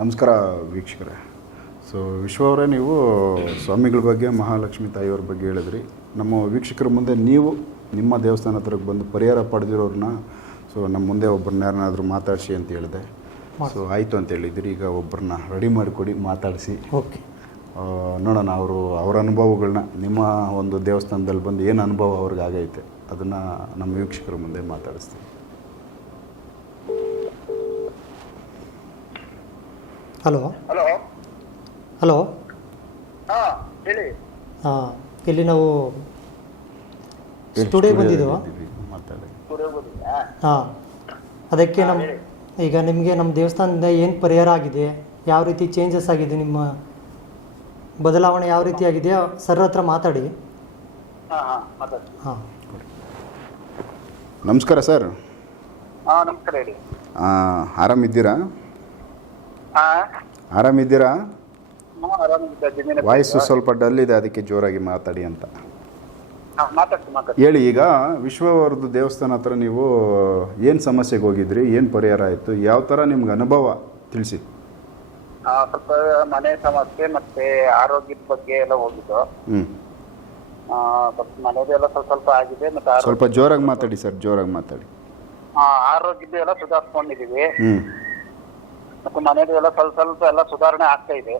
ನಮಸ್ಕಾರ ವೀಕ್ಷಕರೇ. ಸೊ ವಿಶ್ವ ಅವರೇ ನೀವು ಸ್ವಾಮಿಗಳ ಬಗ್ಗೆ ಮಹಾಲಕ್ಷ್ಮಿ ತಾಯಿಯವ್ರ ಬಗ್ಗೆ ಹೇಳಿದ್ರಿ. ನಮ್ಮ ವೀಕ್ಷಕರ ಮುಂದೆ ನೀವು ನಿಮ್ಮ ದೇವಸ್ಥಾನ ಹತ್ರಕ್ಕೆ ಬಂದು ಪರಿಹಾರ ಪಡೆದಿರೋರನ್ನ ಸೊ ನಮ್ಮ ಮುಂದೆ ಒಬ್ಬರನ್ನ ಯಾರನ್ನಾದರೂ ಮಾತಾಡಿಸಿ ಅಂತ ಹೇಳಿದೆ. ಸೊ ಆಯಿತು ಅಂತ ಹೇಳಿದ್ರಿ ಈಗ ಒಬ್ಬರನ್ನ ರೆಡಿ ಮಾಡಿಕೊಡಿ ಮಾತಾಡಿಸಿ. ಓಕೆ. ನೋಡೋಣ ಅವರು ಅವರ ಅನುಭವಗಳನ್ನ ನಿಮ್ಮ ಒಂದು ದೇವಸ್ಥಾನದಲ್ಲಿ ಬಂದು ಏನು ಅನುಭವ ಅವ್ರಿಗೆ ಆಗೈತೆ ಅದನ್ನು ನಮ್ಮ ವೀಕ್ಷಕರ ಮುಂದೆ ಮಾತಾಡಿಸ್ತೀವಿ ಹಲೋ? ಹಲೋ? ಹಲೋ? ಹಾ ಹೇಳಿ. ಹಾಂ ಇಲ್ಲಿ ನಾವು ಸ್ಟುಡಿಯೋ ಬಂದಿದ್ದೆವು ಹಾಂ ಅದಕ್ಕೆ ನಮ್ಮ ಈಗ ನಿಮಗೆ ನಮ್ಮ ದೇವಸ್ಥಾನದಿಂದ ಏನು ಪರಿಹಾರ ಆಗಿದೆ? ಯಾವ ರೀತಿ ಚೇಂಜಸ್ ಆಗಿದೆ ನಿಮ್ಮ ಬದಲಾವಣೆ ಯಾವ ರೀತಿ ಆಗಿದೆ ಸರ್ ಹತ್ರ ಮಾತಾಡಿ. ಹಾ ಹಾ ಮಾತಾಡಿ. ಹಾಂ. ನಮಸ್ಕಾರ ಸರ್. ಹಾಂ ನಮಸ್ಕಾರ ಹೇಳಿ. ಆ, ಆರಾಮಿದ್ದೀರಾ? ಆರಾಮಿದ್ದೀರಾ? ವಾಯ್ಸು ಸ್ವಲ್ಪ ಡಲ್ ಇದೆ ಅದಕ್ಕೆ ಜೋರಾಗಿ ಮಾತಾಡಿ ಅಂತ. ಹೇಳಿ ಈಗ ವಿಶ್ವವರ್ಧ ದೇವಸ್ಥಾನ ಹತ್ರ ನೀವು ಏನು ಸಮಸ್ಯೆಗೆ ಹೋಗಿದ್ರಿ ಏನು ಪರಿಹಾರ ಆಯಿತು ಯಾವ ಥರ ನಿಮ್ಗೆ ಅನುಭವ ತಿಳಿಸಿ. ಸ್ವಲ್ಪ ಮನೆ ಸಮಸ್ಯೆ ಮತ್ತೆ ಆರೋಗ್ಯದ ಬಗ್ಗೆ ಎಲ್ಲ ಹೋಗಿದ್ದು. ಸ್ವಲ್ಪ ಮನೆದೆಲ್ಲ ಸ್ವಲ್ಪ ಸ್ವಲ್ಪ ಆಗಿದೆ ಮತ್ತೆ ಸ್ವಲ್ಪ ಜೋರಾಗಿ ಮಾತಾಡಿ ಸರ್ ಜೋರಾಗಿ ಮಾತಾಡಿ. ಆ, ಆರೋಗ್ಯದ್ದು ಎಲ್ಲ ಸುಧಾರಿಸ್ಕೊಂಡಿದೀವಿ. ಮತ್ತೆ ಮನೆಯಲ್ಲಿ ಎಲ್ಲ ಸ್ವಲ್ಪ ಸ್ವಲ್ಪ ಎಲ್ಲ ಸುಧಾರಣೆ ಆಗ್ತಾ ಇದೆ.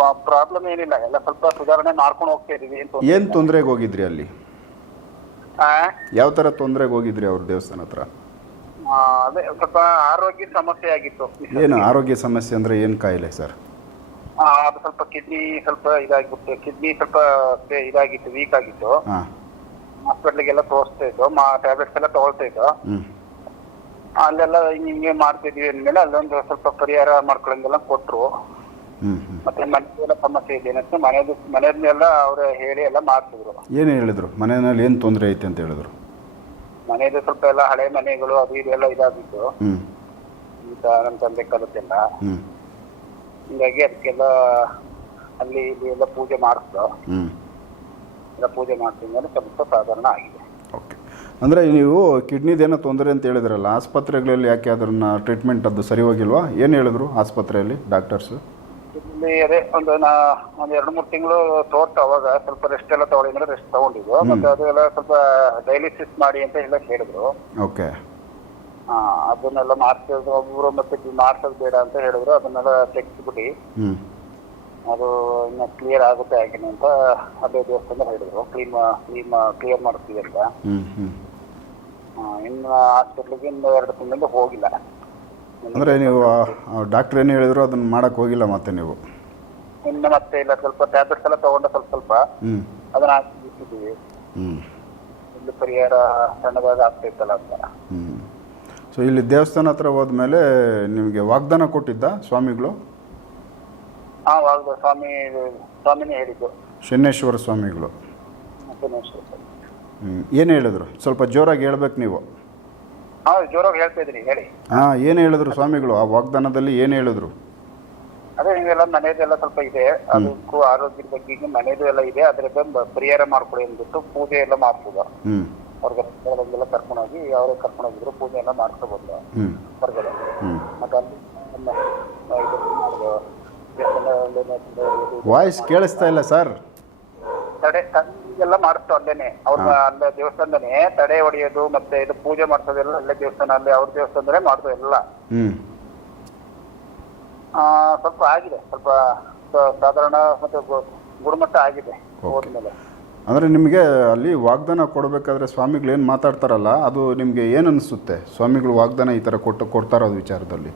ಆ ಪ್ರಾಬ್ಲಮ್ ಏನಿಲ್ಲ. ಎಲ್ಲ ಸ್ವಲ್ಪ ಸುಧಾರಣೆ ಮಾಡ್ಕೊಂಡು ಹೋಗ್ತಾ ಇದೀವಿ. ಏನ್ ಏನು ತೊಂದರೆಗೆ ಹೋಗಿದ್ರಿ ಅಲ್ಲಿ? ಆ, ಯಾವ ತರ ತೊಂದ್ರೆಗೆ ಹೋಗಿದ್ರಿ ಅವ್ರ ದೇವಸ್ಥಾನ ಹತ್ರ? ಆ, ಅದೇ ಸ್ವಲ್ಪ ಆರೋಗ್ಯ ಸಮಸ್ಯೆ ಆಗಿತ್ತು ಏನು ಆರೋಗ್ಯ ಸಮಸ್ಯೆ ಅಂದ್ರೆ ಏನ್ ಕಾಯಿಲೆ ಸರ್? ಆ, ಅದು ಸ್ವಲ್ಪ ಕಿಡ್ನಿ ಸ್ವಲ್ಪ ಇದಾಗಿಬಿಟ್ಟು ಕಿಡ್ನಿ ಸ್ವಲ್ಪ ಬೆ- ಇದಾಗಿತ್ತು ವೀಕ್ ಆಗಿತ್ತು. ಹಾಂ. ಹಾಸ್ಪಿಟ್ಲಿಗೆಲ್ಲ ತೋರಿಸ್ತಾ ಇದ್ದು ಮಾ ಟ್ಯಾಬ್ಲೆಟ್ಸ್ ಎಲ್ಲ ತಗೊಳ್ತಾ ಇದ್ದು ಅಲ್ಲೆಲ್ಲ ಹಿಂಗೆ ಮಾಡ್ತಿದ್ವಿ ಅಂದ್ಮೇಲೆ ಅಲ್ಲೊಂದು ಸ್ವಲ್ಪ ಪರಿಹಾರ ಮಾಡ್ಕೊಳಂಗೆಲ್ಲ ಕೊಟ್ರು. ಮತ್ತೆ ಮನೆಯೆಲ್ಲ ಸಮಸ್ಯೆ ಇದೆ. ಏನಂತ ಮನೆಯದು ಮನೆಯನ್ನೆಲ್ಲ ಅವ್ರು ಹೇಳಿ ಎಲ್ಲ ಮಾಡ್ತಿದ್ರು. ಏನು ಹೇಳಿದ್ರು? ಮನೆಯಲ್ಲಿ ಏನು ತೊಂದರೆ ಐತೆ ಅಂತ ಹೇಳಿದ್ರು? ಮನೆಯದು ಸ್ವಲ್ಪ ಎಲ್ಲ ಹಳೆ ಮನೆಗಳು ಅದು ಇದೆಲ್ಲ ಇದಾಗಿತ್ತು. ಈಗ ನಮ್ಮ ತಂದೆ ಕಲಿತಿಲ್ಲ. ಹಿಂಗಾಗಿ ಅದಕ್ಕೆಲ್ಲ ಅಲ್ಲಿ ಇಲ್ಲಿ ಎಲ್ಲ ಪೂಜೆ ಮಾಡಿಸ್ದು. ಎಲ್ಲ ಪೂಜೆ ಮಾಡ್ತಿದ್ಮೇಲೆ ಸ್ವಲ್ಪ ಸಾಧಾರಣ ಆಗಿದೆ. ಅಂದರೆ ನೀವು ಕಿಡ್ನಿದೇನೋ ತೊಂದರೆ ಅಂತ ಹೇಳಿದ್ರಲ್ಲ ಆಸ್ಪತ್ರೆಗಳಲ್ಲಿ ಯಾಕೆ ಅದನ್ನು ಟ್ರೀಟ್ಮೆಂಟ್ ಅದು ಸರಿ ಹೋಗಿಲ್ವಾ? ಏನು ಹೇಳಿದ್ರು ಆಸ್ಪತ್ರೆಯಲ್ಲಿ ಡಾಕ್ಟರ್ಸು ಇಲ್ಲಿ ಅದೇ ಒಂದು ನಾ ಒಂದ್ ಎರಡು ಮೂರು ತಿಂಗಳು ತೋರ್ತ ಅವಾಗ ಸ್ವಲ್ಪ ರೆಸ್ಟ್ ಎಲ್ಲ ತಗೊಳ್ಳಿದ್ರೆ ರೆಸ್ಟ್ ತಗೊಂಡಿದ್ದು. ಮತ್ತೆ ಅದೆಲ್ಲ ಸ್ವಲ್ಪ ಡೈಲಿಸಿಸ್ ಮಾಡಿ ಅಂತ ಎಲ್ಲ ಹೇಳಿದ್ರು. ಓಕೆ. ಆ, ಅದನ್ನೆಲ್ಲ ಮಾಡ್ಸೋದು ಒಬ್ಬರು ಮತ್ತೆ ಮಾಡ್ಸೋದು ಬೇಡ ಅಂತ ಹೇಳಿದ್ರು. ಅದನ್ನೆಲ್ಲ ತೆಗ್ಸ್ಬಿಟ್ಟು ಹ್ಞೂ ಅದು ಇನ್ನ ಕ್ಲಿಯರ್ ಆಗುತ್ತೆ ಆಗಿನ ಅಂತ ಅದೇ ದೇವಸ್ಥಾನ ಹೇಳಿದ್ರು. ಕ್ಲೀನ್ ಕ್ಲೀನ್ ಕ್ಲಿಯರ್ ಮಾಡ್ತೀವಿ ಅಂತ. ಇನ್ನು ಹಾಸ್ಪಿಟ್ಲಿಗೆ ಇನ್ನು ಎರಡು ತಿಂಗಳಿಂದ ಹೋಗಿಲ್ಲ. ಅಂದರೆ ನೀವು ಡಾಕ್ಟ್ರ್ ಏನು ಹೇಳಿದ್ರು ಅದನ್ನು ಮಾಡೋಕ್ಕೆ ಹೋಗಿಲ್ಲ ಮತ್ತೆ ನೀವು? ಇನ್ನು ಮತ್ತೆ ಇಲ್ಲ ಸ್ವಲ್ಪ ಟ್ಯಾಬ್ಲೆಟ್ಸ್ ಎಲ್ಲ ತಗೊಂಡ ಸ್ವಲ್ಪ ಸ್ವಲ್ಪ ಹ್ಞೂ ಅದನ್ನ ಹಾಕಿಟ್ಟಿದ್ದೀವಿ ಹ್ಞೂ ಇಲ್ಲಿ ಪರಿಹಾರ ಸಣ್ಣದಾಗ ಆಗ್ತೈತಲ್ಲ ಅಂತ. ಹ್ಞೂ ಸೊ ಇಲ್ಲಿ ದೇವಸ್ಥಾನ ಹತ್ರ ಹೋದ್ಮೇಲೆ ನಿಮಗೆ ವಾಗ್ದಾನ ಕೊಟ್ಟಿದ್ದ ಸ್ವಾಮಿಗಳು? ಹಾ ವಾಗ್ದ ಸ್ವಾಮಿ ಸ್ವಾಮಿನೇ ಹೇಳಿದ್ದು. ಶನೇಶ್ವರ ಸ್ವಾಮಿಗಳು. ಮತ್ತೆ ಏನು ಹೇಳಿದ್ರು? ಸ್ವಲ್ಪ ಜೋರಾಗಿ ಹೇಳ್ಬೇಕು ನೀವು. ಹಾ ಜೋರಾಗಿ ಹೇಳ್ತಾ ಇದ್ದೀನಿ ಹೇಳಿ. ಹಾಂ ಏನು ಹೇಳಿದ್ರು ಸ್ವಾಮಿಗಳು? ಆ ವಾಗ್ದಾನದಲ್ಲಿ ಏನು ಹೇಳಿದ್ರು? ಅದೇ ನೀವೆಲ್ಲ ಮನೆಯದೆಲ್ಲ ಸ್ವಲ್ಪ ಇದೆ. ಅದಕ್ಕೂ ಆರೋಗ್ಯದ ಬಗ್ಗೆ ಮನೆಯದು ಎಲ್ಲ ಇದೆ. ಅದರಿಂದ ಪರಿಹಾರ ಮಾಡ್ಕೊಡಿ ಅಂದ್ಬಿಟ್ಟು ಪೂಜೆ ಎಲ್ಲ ಮಾಡ್ಸೋದು ಹ್ಞೂ ಕರ್ಕೊಂಡು ಕರ್ಕೊಂಡೋಗಿ ಅವರೇ ಕರ್ಕೊಂಡೋಗಿದ್ರು ಪೂಜೆ ಎಲ್ಲ ಮಾಡ್ಕೊಬೋದು ಹ್ಞೂ ಹೊರಗಡೆ. ಮತ್ತೆ ಅಲ್ಲಿ ವಾಯ್ಸ್ ಕೇಳಿಸ್ತಾ ಇಲ್ಲ ಸರ್ ತಡೆ ಎಲ್ಲ ಮಾಡಿಸ್ತು ಅಲ್ಲೇನೆ. ಅವ್ರ ಅಲ್ಲೇ ದೇವಸ್ಥಾನದನೇ ತಡೆ ಹೊಡೆಯೋದು ಮತ್ತೆ ಇದು ಪೂಜೆ ಮಾಡ್ಸೋದೆಲ್ಲ ಅಲ್ಲೇ ದೇವಸ್ಥಾನ ಅಲ್ಲೇ ಅವ್ರ ದೇವಸ್ಥಾನದಲ್ಲೇ ಮಾಡ್ದು ಎಲ್ಲ. ಹ್ಮ್. ಆ, ಸ್ವಲ್ಪ ಆಗಿದೆ. ಸ್ವಲ್ಪ ಸ- ಸಾಧಾರಣ ಮತ್ತೆ ಗು- ಗುಣಮಟ್ಟ ಆಗಿದೆ ಹೋದ್ಮೇಲೆ. ಅಂದ್ರೆ ನಿಮಗೆ ಅಲ್ಲಿ ವಾಗ್ದಾನ ಕೊಡಬೇಕಾದ್ರೆ ಸ್ವಾಮಿಗಳು ಏನು ಮಾತಾಡ್ತಾರಲ್ಲ ಅದು ನಿಮಗೆ ಏನು ಅನಿಸುತ್ತೆ? ಸ್ವಾಮಿಗಳು ವಾಗ್ದಾನ ಈ ಥರ ಕೊಟ್ಟು ಕೊಡ್ತಾ ಇರೋದು ವಿಚಾರದಲ್ಲಿ?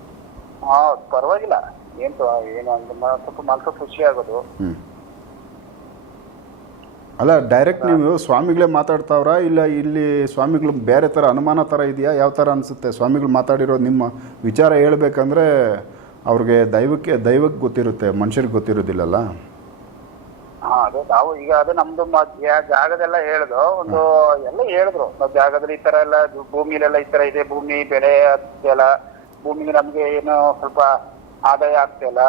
ಹಾ ಪರವಾಗಿಲ್ಲ. ಏನ್ ತ- ಏನು ಅಂದ್ರೆ ಮ- ಸ್ವಲ್ಪ ಮನಸ್ಸು ಖುಷಿ ಆಗೋದು. ಹ್ಞೂ ಅಲ್ಲ ಡೈರೆಕ್ಟ್ ನೀವು ಸ್ವಾಮಿಗಳೇ ಮಾತಾಡ್ತಾವ್ರಾ? ಇಲ್ಲ ಇಲ್ಲಿ ಸ್ವಾಮಿಗಳು ಬೇರೆ ಥರ ಅನುಮಾನ ಥರ ಇದೆಯಾ? ಯಾವ ಥರ ಅನಿಸುತ್ತೆ? ಸ್ವಾಮಿಗಳು ಮಾತಾಡಿರೋ ನಿಮ್ಮ ವಿಚಾರ ಹೇಳ್ಬೇಕಂದ್ರೆ ಅವ್ರಿಗೆ ದೈವಕ್ಕೆ ದೈವಕ್ಕೆ ಗೊತ್ತಿರುತ್ತೆ ಮನುಷ್ಯರಿಗೆ ಗೊತ್ತಿರೋದಿಲ್ಲಲ್ಲ? ಹಾ ಅದೇ ನಾವು ಈಗ ಅದೇ ನಮ್ದು ಜಾಗದೆಲ್ಲ ಹೇಳಿದ್ರು ಒಂದು ಎಲ್ಲ ಹೇಳಿದ್ರು. ನಾವು ಜಾಗದಲ್ಲಿ ಈ ತರ ಎಲ್ಲ ಭೂಮಿಲೆಲ್ಲ ಈ ತರ ಇದೆ ಭೂಮಿ ಬೆಲೆ ಆಗ್ತಿಲ್ಲ ಭೂಮಿ ನಮ್ಗೆ ಏನು ಸ್ವಲ್ಪ ಆದಾಯ ಆಗ್ತಿಲ್ಲ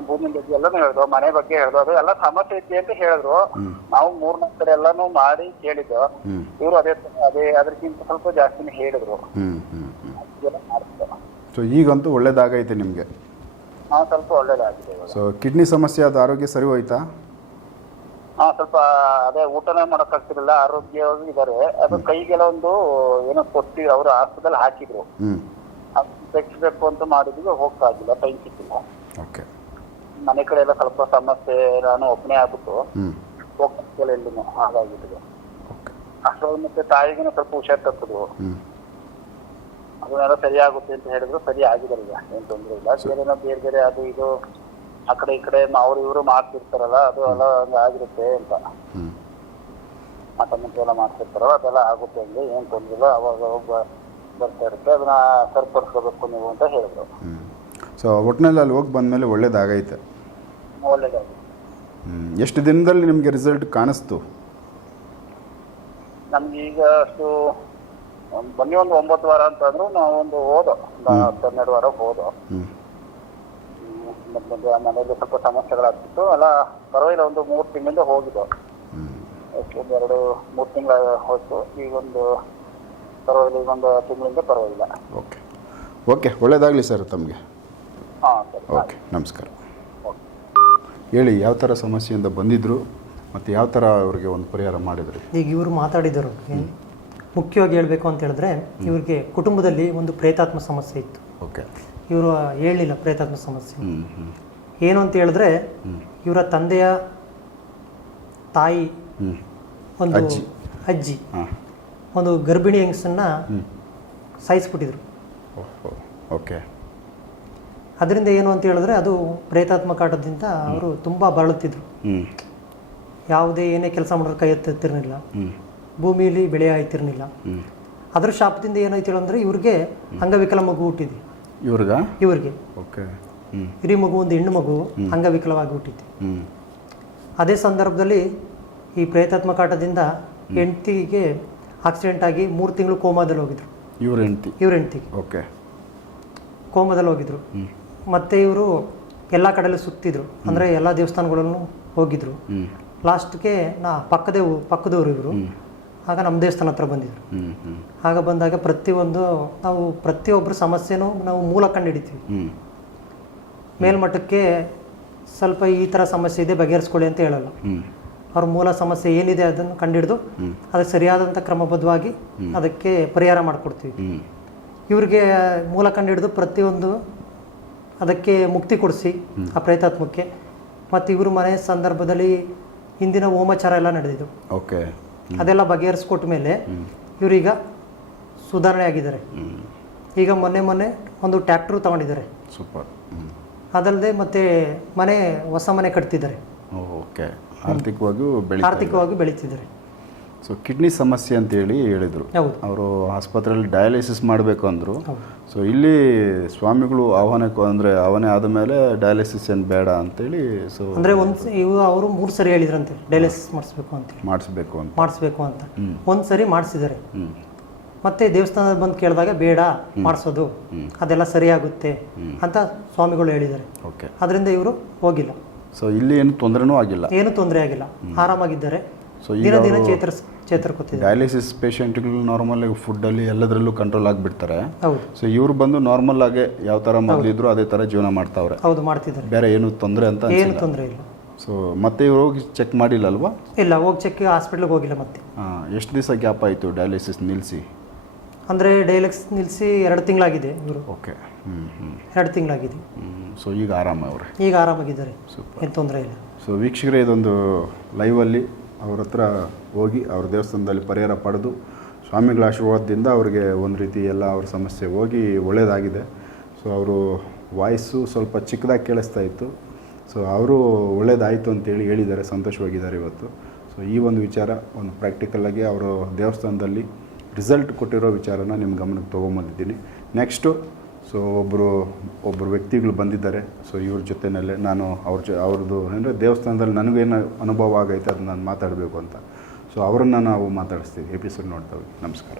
ಭೂಮಿ ಬಗ್ಗೆ ಎಲ್ಲಾನು ಹೇಳಿದ್ರು ಮನೆ ಬಗ್ಗೆ ಹೇಳಿದ್ರು ಅದು ಎಲ್ಲ ಸಮಸ್ಯೆ ಐತಿ ಅಂತ ಹೇಳಿದ್ರು. ನಾವು ಮೂರ್ನಾಲ್ಕು ಕಡೆ ಎಲ್ಲಾನು ಮಾಡಿ ಕೇಳಿದ್ದು. ಇವ್ರು ಅದೇ ತರ- ಅದೇ ಅದಕ್ಕಿಂತ ಸ್ವಲ್ಪ ಜಾಸ್ತಿನೇ ಹೇಳಿದ್ರು. ಸೊ ಈಗಂತೂ ಒಳ್ಳೇದಾಗೈತೆ ನಿಮಗೆ? ಹಾ ಸ್ವಲ್ಪ ಒಳ್ಳೇದಾಗಿದೆ ಸೊ ಕಿಡ್ನಿ ಸಮಸ್ಯೆ ಅದು ಆರೋಗ್ಯ ಸರಿ ಹೋಯ್ತಾ? ಹಾ ಸ್ವಲ್ಪ ಅದೇ ಊಟನೇ ಮಾಡಕ್ ಆಗ್ತಿರಲಿಲ್ಲ ಆರೋಗ್ಯವಾಗಿ ಇದಾರೆ. ಅದು ಕೈಗೆಲ್ಲ ಒಂದು ಏನೋ ಕೊಟ್ಟಿ ಅವರು ಹಾಸ್ಪಿಟಲ್ ಹಾಕಿದ್ರು. ಹ್ಮ್. ಅದ್ ಅಂತ ಮಾಡಿದ್ವಿ ಹೋಗ್ತಾ ಇದ್ದಿಲ್ಲ ಟೈಮ್ ಸಿಕ್ಕಿಲ್ಲ. ಓಕೆ ಮನೆ ಕಡೆ ಎಲ್ಲ ಸ್ವಲ್ಪ ಸಮಸ್ಯೆ ನಾನು ಒಬ್ಬನೇ ಆಗ್ಬಿಟ್ಟು ಹೋಗ್ತಿಲ್ಲ ಎಲ್ಲಿನೂ ಹಾಗಾಗಿದ್ದು. ಓಕೆ. ಅಷ್ಟರಲ್ಲಿ ಮತ್ತೆ ತಾಯಿಗೂ ಸ್ವಲ್ಪ ಹುಷಾರ್ ತಪ್ಪದು ಹ್ಞೂ ಅದನ್ನೆಲ್ಲ ಸರಿ ಆಗುತ್ತೆ ಅಂತ ಹೇಳಿದ್ರು ಸರಿ ಆಗಿದೆ ಈಗ ಏನ್ ತೊಂದ್ರೆ ಇಲ್ಲ. ಬೇರೆನೋ ಬೇರೆ ಬೇರೆ ಅದು ಇದು ಆ ಕಡೆ ಈ ಕಡೆ ಅವ್ರು ಇವರು ಮಾಡ್ತಿರ್ತಾರಲ್ಲ ಅದು ಎಲ್ಲ ಹಂಗ ಆಗಿರುತ್ತೆ ಅಂತ. ಮಂತ್ರ ಎಲ್ಲ ಮಾಡ್ತಿರ್ತಾರಲ್ಲ ಅದೆಲ್ಲ ಆಗುತ್ತೆ ಅಂದ್ರೆ ಏನ್ ತೊಂದ್ರೆ ಇಲ್ಲ ಅವಾಗ ಒಬ್ಬ ಬರ್ತಾ ಇರುತ್ತೆ ಅದನ್ನ ಸರಿಪಡಿಸ್ಕೋಬೇಕು ನೀವು ಅಂತ ಹೇಳಿದ್ರು. ಸೊ ಒಟ್ಟಿನಲ್ಲಿ ಅಲ್ಲಿ ಹೋಗಿ ಬಂದಮೇಲೆ ಒಳ್ಳೇದಾಗೈತೆ. ಒಳ್ಳೇದಾಗಿ ಎಷ್ಟು ದಿನದಲ್ಲಿ ನಿಮಗೆ ರಿಸಲ್ಟ್ ಕಾಣಿಸ್ತು? ನಮ್ಗೆ ಈಗ ಅಷ್ಟು ಬನ್ನಿ ಒಂದು ಒಂಬತ್ತು ವಾರ ಅಂತ ಅಂದ್ರು ನಾವು ಒಂದು ಹೋದೋ ಒಂದು ಹತ್ತು ಹನ್ನೆರಡು ವಾರ ಹೋದ. ಮತ್ತೆ ಮನೇಲಿ ಸ್ವಲ್ಪ ಸಮಸ್ಯೆಗಳಾಗ್ತಿತ್ತು. ಅಲ್ಲ ಪರವಾಗಿಲ್ಲ ಒಂದು ಮೂರು ತಿಂಗಳಿಂದ ಹೋಗಿದ್ದು ಒಂದು ಎರಡು ಮೂರು ತಿಂಗಳ ಹೋಯ್ತು. ಈಗ ಒಂದು ಪರವಾಗಿಲ್ಲ ಈಗ ಒಂದು ತಿಂಗಳಿಂದ ಪರವಾಗಿಲ್ಲ. ಓಕೆ ಓಕೆ ಒಳ್ಳೇದಾಗಲಿ ಸರ್ ತಮಗೆ. ಹಾ ಸರಿ. ಓಕೆ ನಮಸ್ಕಾರ. ಹೇಳಿ ಯಾವ ಥರ ಸಮಸ್ಯೆಯಿಂದ ಬಂದಿದ್ದರು ಮತ್ತು ಯಾವ ಥರ ಅವ್ರಿಗೆ ಒಂದು ಪರಿಹಾರ ಮಾಡಿದರು? ಈಗ ಇವರು ಮಾತಾಡಿದರು ಮುಖ್ಯವಾಗಿ ಹೇಳಬೇಕು ಅಂತ ಹೇಳಿದ್ರೆ ಇವ್ರಿಗೆ ಕುಟುಂಬದಲ್ಲಿ ಒಂದು ಪ್ರೇತಾತ್ಮ ಸಮಸ್ಯೆ ಇತ್ತು. ಓಕೆ. ಇವರು ಹೇಳಿಲ್ಲ ಪ್ರೇತಾತ್ಮ ಸಮಸ್ಯೆ. ಏನು ಅಂತ ಹೇಳಿದ್ರೆ ಇವರ ತಂದೆಯ ತಾಯಿ ಒಂದು ಅಜ್ಜಿ. ಒಂದು ಗರ್ಭಿಣಿ ಹೆಂಗಸನ್ನ ಹ್ಞೂ ಸಾಯಿಸ್ಬಿಟ್ಟಿದ್ರು. ಓಹೋ ಓಕೆ. ಅದರಿಂದ ಏನು ಅಂತ ಹೇಳಿದ್ರೆ ಅದು ಪ್ರೇತಾತ್ಮ ಕಾಟದಿಂದ ಅವರು ತುಂಬ ಬರಳುತ್ತಿದ್ರು ಯಾವುದೇ ಏನೇ ಕೆಲಸ ಮಾಡೋರು ಕೈ ಎತ್ತಿರ್ನಿಲ್ಲ ಹ್ಞೂ ಭೂಮಿಯಲ್ಲಿ ಬೆಳೆ ಆಯ್ತಿರಲಿಲ್ಲ. ಅದರ ಶಾಪದಿಂದ ಏನಾಯ್ತು ಅಂದ್ರೆ ಇವ್ರಿಗೆ ಅಂಗವಿಕಲ ಮಗು ಹುಟ್ಟಿದೆ. ಇವ್ರಿಗ? ಇವ್ರಿಗೆ. ಹಿರಿ ಮಗು ಒಂದು ಹೆಣ್ಣು ಮಗು ಅಂಗವಿಕಲವಾಗಿ ಹುಟ್ಟಿದೆ. ಹ್ಞೂ ಅದೇ ಸಂದರ್ಭದಲ್ಲಿ ಈ ಪ್ರೇತಾತ್ಮ ಕಾಟದಿಂದ ಹೆಂಡತಿಗೆ ಆಕ್ಸಿಡೆಂಟ್ ಆಗಿ ಮೂರು ತಿಂಗಳು ಕೋಮಾದಲ್ಲಿ ಹೋಗಿದ್ರು. ಇವ್ರ ಹೆಂಡ್ತಿ. ಇವ್ರ ಹೆಂಡತಿ ಓಕೆ. ಕೋಮಾದಲ್ಲಿ ಹೋಗಿದ್ರು. ಮತ್ತೆ ಇವರು ಎಲ್ಲ ಕಡೆಯಲ್ಲೂ ಸುತ್ತಿದ್ರು. ಅಂದರೆ ಎಲ್ಲ ದೇವಸ್ಥಾನಗಳನ್ನು ಹೋಗಿದ್ರು. ಲಾಸ್ಟ್ಗೆ ನಾ ಪಕ್ಕದೇ ಪಕ್ಕದವ್ರು ಇವರು. ಆಗ ನಮ್ಮ ದೇವಸ್ಥಾನ ಹತ್ರ ಬಂದಿದ್ರು. ಆಗ ಬಂದಾಗ ಪ್ರತಿಯೊಂದು ನಾವು ಪ್ರತಿಯೊಬ್ಬರ ಸಮಸ್ಯೆನೂ ನಾವು ಮೂಲ ಕಂಡು ಹಿಡಿತೀವಿ ಮೇಲ್ಮಟ್ಟಕ್ಕೆ ಸ್ವಲ್ಪ ಈ ಥರ ಸಮಸ್ಯೆ ಇದೆ ಬಗೆಹರಿಸ್ಕೊಳ್ಳಿ ಅಂತ ಹೇಳಲ್ಲ. ಅವ್ರ ಮೂಲ ಸಮಸ್ಯೆ ಏನಿದೆ ಅದನ್ನು ಕಂಡುಹಿಡಿದು ಅದಕ್ಕೆ ಸರಿಯಾದಂಥ ಕ್ರಮಬದ್ಧವಾಗಿ ಅದಕ್ಕೆ ಪರಿಹಾರ ಮಾಡಿಕೊಡ್ತೀವಿ. ಇವ್ರಿಗೆ ಮೂಲ ಕಂಡುಹಿಡಿದು ಪ್ರತಿಯೊಂದು ಅದಕ್ಕೆ ಮುಕ್ತಿ ಕೊಡಿಸಿ ಆ ಪ್ರೇತಾತ್ಮಕ್ಕೆ ಮತ್ತು ಇವರು ಮನೆ ಸಂದರ್ಭದಲ್ಲಿ ಹಿಂದಿನ ಹೋಮಾಚಾರ ಎಲ್ಲ ನಡೆದಿದ್ದು. ಓಕೆ. ಅದೆಲ್ಲ ಬಗೆಹರಿಸ್ಕೊಟ್ಟ ಮೇಲೆ ಇವರೀಗ ಸುಧಾರಣೆ ಆಗಿದ್ದಾರೆ. ಈಗ ಮೊನ್ನೆ ಮೊನ್ನೆ ಒಂದು ಟ್ಯಾಕ್ಟ್ರು ತಗೊಂಡಿದ್ದಾರೆ. ಸೂಪರ್. ಅದಲ್ಲದೆ ಮತ್ತೆ ಮನೆ ಹೊಸ ಮನೆ ಕಟ್ತಿದ್ದಾರೆ. ಓಕೆ. ಆರ್ಥಿಕವಾಗಿಯೂ ಆರ್ಥಿಕವಾಗಿ ಬೆಳೀತಿದ್ದಾರೆ. ಸೊ ಕಿಡ್ನಿ ಸಮಸ್ಯೆ ಅಂತೇಳಿ ಹೇಳಿದರು. ಅವರು ಆಸ್ಪತ್ರೆಯಲ್ಲಿ ಡಯಾಲಿಸಿಸ್ ಮಾಡಬೇಕು ಅಂದರು. ಸೊ ಇಲ್ಲಿ ಸ್ವಾಮಿಗಳು ಆಹ್ವಾನಕ್ಕೆ ಅಂದರೆ ಆಹ್ವಾನ ಆದ ಮೇಲೆ ಡಯಾಲಿಸಿಸ್ ಏನು ಬೇಡ ಅಂತೇಳಿ ಸೊ ಅಂದರೆ ಒಂದು ಇವು ಅವರು ಮೂರು ಸರಿ ಹೇಳಿದ್ರಂತೆ. ಡಯಾಲಿಸಿಸ್ ಮಾಡಿಸ್ಬೇಕು ಅಂತ ಮಾಡಿಸ್ಬೇಕು ಅಂತ. ಮಾಡಿಸ್ಬೇಕು ಅಂತ. ಒಂದು ಸರಿ ಮಾಡಿಸಿದ್ದಾರೆ. ಮತ್ತೆ ದೇವಸ್ಥಾನದಲ್ಲಿ ಬಂದು ಕೇಳಿದಾಗ ಬೇಡ ಮಾಡಿಸೋದು. ಅದೆಲ್ಲ ಸರಿಯಾಗುತ್ತೆ. ಅಂತ ಸ್ವಾಮಿಗಳು ಹೇಳಿದ್ದಾರೆ. ಓಕೆ. ಅದರಿಂದ ಇವರು ಹೋಗಿಲ್ಲ. ಸೊ ಇಲ್ಲಿ ಏನು ತೊಂದರೆನೂ ಆಗಿಲ್ಲ. ಏನು ತೊಂದರೆ ಆಗಿಲ್ಲ. ಆರಾಮಾಗಿದ್ದಾರೆ. ಸೊ ದಿನ ದಿನ ಚೇತರಿಸ್ ಚೇತರಿಕೊತಿದ್ದಾರೆ. ಡಯಾಲಿಸಿಸ್ ಪೇಷಂಟ್ಗಳು ನಾರ್ಮಲ್ ಫುಡ್ಡಲ್ಲಿ ಎಲ್ಲದರಲ್ಲೂ ಕಂಟ್ರೋಲ್ ಆಗಿಬಿಡ್ತಾರೆ. ಹೌದು. ಸೊ ಇವ್ರು ಬಂದು ನಾರ್ಮಲ್ ಆಗಿ ಯಾವ ಥರ ಮೊದಲಿದ್ರು ಅದೇ ಥರ ಜೀವನ ಮಾಡ್ತಾವ್ರೆ. ಹೌದು ಮಾಡ್ತಿದ್ದಾರೆ. ಬೇರೆ ಏನು ತೊಂದರೆ ಅಂತ ಏನು ತೊಂದರೆ ಇಲ್ಲ. ಸೊ ಮತ್ತೆ ಇವ್ರು ಹೋಗಿ ಚೆಕ್ ಮಾಡಿಲ್ಲ ಅಲ್ವಾ ಇಲ್ಲ ಹೋಗಿ ಚೆಕ್ ಹಾಸ್ಪಿಟ್ಲಿಗೆ ಹೋಗಿಲ್ಲ ಮತ್ತೆ. ಎಷ್ಟು ದಿವಸ ಗ್ಯಾಪ್ ಆಯಿತು ಡಯಾಲಿಸಿಸ್ ನಿಲ್ಲಿಸಿ ಅಂದರೆ ಡೈಲೆಕ್ಸ್ ನಿಲ್ಲಿಸಿ ಎರಡು ತಿಂಗಳಾಗಿದೆ ಇವರು. ಓಕೆ ಹ್ಞೂ ಹ್ಞೂ ಎರಡು ತಿಂಗಳಾಗಿದೆ. ಸೊ ಈಗ ಆರಾಮ ಅವ್ರೆ. ಈಗ ಆರಾಮಾಗಿದ್ದಾರೆ. ಏನು ತೊಂದರೆ ಇಲ್ಲ. ಸೊ ವೀಕ್ಷಕರೇ ಇದೊಂದು ಲೈವಲ್ಲಿ ಅವ್ರ ಹತ್ರ ಹೋಗಿ ಅವ್ರ ದೇವಸ್ಥಾನದಲ್ಲಿ ಪರಿಹಾರ ಪಡೆದು ಸ್ವಾಮಿಗಳ ಆಶೀರ್ವಾದದಿಂದ ಅವ್ರಿಗೆ ಒಂದು ರೀತಿ ಎಲ್ಲ ಅವ್ರ ಸಮಸ್ಯೆ ಹೋಗಿ ಒಳ್ಳೆಯದಾಗಿದೆ. ಸೊ ಅವರು ವಾಯ್ಸು ಸ್ವಲ್ಪ ಚಿಕ್ಕದಾಗಿ ಕೇಳಿಸ್ತಾ ಇತ್ತು. ಸೊ ಅವರು ಒಳ್ಳೇದಾಯಿತು ಅಂತೇಳಿ ಹೇಳಿದ್ದಾರೆ, ಸಂತೋಷವಾಗಿದ್ದಾರೆ ಇವತ್ತು. ಸೊ ಈ ಒಂದು ವಿಚಾರ ಒಂದು ಪ್ರಾಕ್ಟಿಕಲಾಗಿ ಅವರು ದೇವಸ್ಥಾನದಲ್ಲಿ ರಿಸಲ್ಟ್ ಕೊಟ್ಟಿರೋ ವಿಚಾರನ ನಿಮ್ಮ ಗಮನಕ್ಕೆ ತೊಗೊಂಬಂದಿದ್ದೀನಿ. ನೆಕ್ಸ್ಟು ಸೊ ಒಬ್ಬರು ಒಬ್ಬರು ವ್ಯಕ್ತಿಗಳು ಬಂದಿದ್ದಾರೆ. ಸೊ ಇವ್ರ ಜೊತೆಯಲ್ಲೇ ನಾನು ಅವ್ರ ಜೊ, ಅವ್ರದ್ದು ಅಂದರೆ ದೇವಸ್ಥಾನದಲ್ಲಿ ನನಗೇನು ಅನುಭವ ಆಗೈತೆ, ಅದನ್ನ ನಾನು ಮಾತಾಡಬೇಕು ಅಂತ. ಸೊ ಅವರನ್ನು ನಾವು ಮಾತಾಡಿಸ್ತೀವಿ. ಎಪಿಸೋಡ್ ನೋಡ್ತಾ ಹೋಗಿ. ನಮಸ್ಕಾರ.